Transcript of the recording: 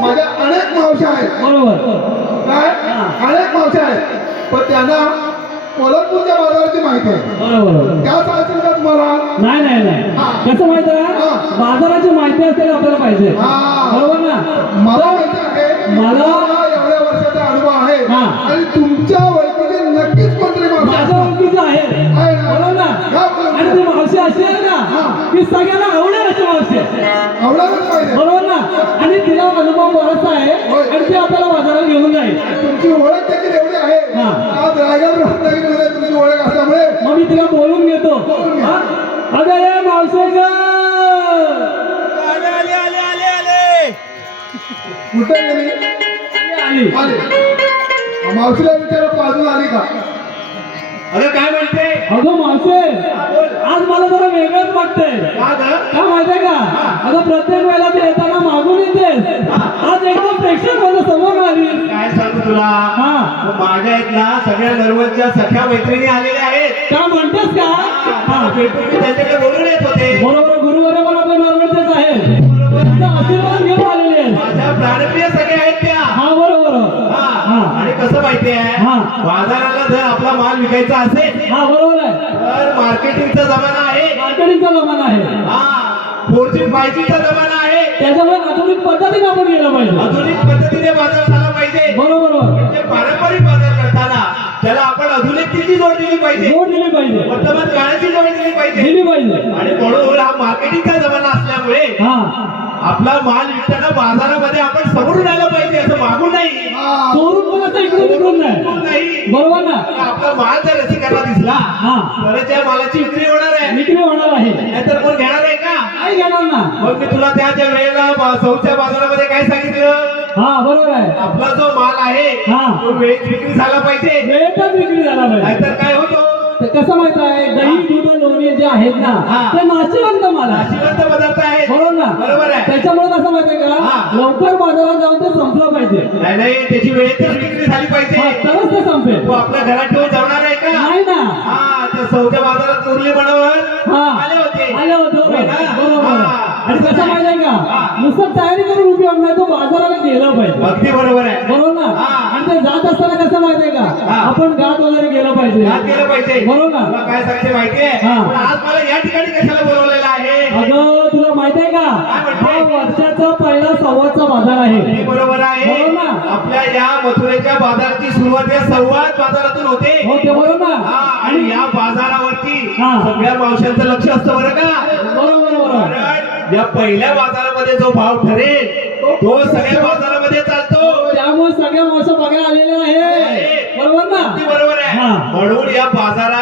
माझ्या अनेक मावश्या आहेत बरोबर काय अनेक मावश्या आहेत पण त्यांना कोल्हापूरच्या बाजाराची माहिती आहे बरोबर त्या सांगतील का तुम्हाला नाही नाही नाही हा. कसं माहिती आहे. बाजाराची माहिती असेल आपल्याला पाहिजे हा. बरोबर ना मला माहिती आहे मला- एवढ्या वर्षाचा अनुभव आहे हा. आणि तुमच्या ओळखीचे नक्कीच कोणतरी मावशी माझ्या. ओळखीचं आहे आहे ना? बरोबर ना हा, बरोबर. आणि ती मावशी अशी आहे ना हा. की सगळ्यांना आवडेल अशी मावशी बरोबर ना? आणि तिला अनुभव बराचसा आहे. आणि ती आपल्याला बाजारात घेऊन जाईल. तुमची ओळख देखील एवढी आहे. हा. आज रायगड रत्नागिरीमध्ये तुमची ओळख असल्यामुळे मग मी तिला बोलून घेतो. हा? आले आले कुठे आली. मावशीला विचारा बाजूला आली का? अगं काय म्हणते? अगं मावशे आज मला जरा वेगळंच वाटतंय. का माहितीये का? आता प्रत्येक वेळेला ते येताना मागून येतेस. आज एकदम प्रेक्षक माझ्यासमोर आली काय सांगू तुला? हा. माझ्या आहेत ना सगळ्या नर्वसच्या सख्या मैत्रिणी आलेल्या आहेत. काय म्हणतेस का? हा. भेटून मी त्यांच्याकडे बोलून येत होते. बरोबर गुरुवारे पण आपल्या त्यांचा आशीर्वाद घेऊन आलेले आहेत. माझ्या प्राणप्रिय सगळ्या आहेत त्या हा बरोबर हा. हा आणि कसं माहितीये हा. बाजाराला जर आपला माल विकायचा असेल हा बरोबर आहे. तर मार्केटिंगचा जमाना आहे. मार्केटिंगचा जमाना आहे. हा फोरची फायजीचा जमाना आहे. त्याच्यामुळे आधुनिक पद्धतीने आपण गेलं पाहिजे. आधुनिक पद्धतीने बाजार झाला पाहिजे. बरोबर बरोबर. म्हणजे पारंपरिक बाजार करताना त्याला आपण आधुनिकतेची जोड दिली पाहिजे. जोड दिली पाहिजे. वर्तमान काळाची जोड दिली पाहिजे. दिली पाहिजे. आणि म्हणून हा मार्केटिंगचा जमाना असल्यामुळे हा. आपला माल विकताना बाजारामध्ये आपण समोरून आलं पाहिजे असं मागून नाही. हा. चोरून पण असं इकडून तिकडून नाही. नाही. बरोबर ना? आपला माल जर रसिकांना दिसला हा. तरच या मालाची विक्री होणार आहे. विक्री होणार आहे. नाहीतर कोण घेणार आहे का? काय घेणार ना. मग मी तुला त्या त्या वेळेला बा- सौच्या बाजारामध्ये काय सांगितलं? हा बरोबर आहे. आपला जो माल आहे हा. तो वेळेत विक्री झाला पाहिजे. वेळेतच विक्री झाला पाहिजे. नाहीतर काय होतो? कसं माहीत आहे दही दूध लोणी जे आहेत ना हा. ते नाशिवंत माल नाशिवंत पदार्थ बरोबर ना? बरोबर आहे. त्याच्यामुळे कसं माहीत आहे का. लवकर बाजारात जाऊन ते संपलं पाहिजे. नाही नाही त्याची वेळेतच विक्री झाली पाहिजे. तरच ते संपेल. तो आपल्या घरात ठेवून जाणार आहे का? नाही ना. हा त्या सौच्या बाजारात मुरली बनवत हा. आले होते. आले होते? बरोबर. आणि कसं माहीत आहे. का? नुसतं तयारी करून उपयोग नाही तो बाजाराला गेला पाहिजे. अगदी बरोबर आहे. बरोबर ना? हा. आणि ते जात असताना कसं माहीत आहे का. आपण गात वगैरे गेलं पाहिजे. याद केलं पाहिजे. बरोबर ना? तुला काय सांगते माहितीये आज मला या ठिकाणी कशाला बोलवलेलं आहे? अगं तुला माहीत आहे का काय म्हणते? हा वर्षाचा पहिला संवादचा बाजार आहे. बरोबर आहे. बरोबर ना? आपल्या या मथुरेच्या बाजाराची सुरुवात या संवाद बाजारातून होते. हो ते बरोबर ना? आणि या बाजारावरती हा. सगळ्या मावशांचं लक्ष असतं बरं का? बरोबर बरोबर. कारण या पहिल्या बाजारामध्ये जो भाव ठरेल तो सगळ्या बाजारामध्ये चालतो. त्यामुळे सगळ्या मावशा बघायला आलेल्या आहे. बरोबर ना? अगदी बरोबर आहे. हा. म्हणून या बाजारात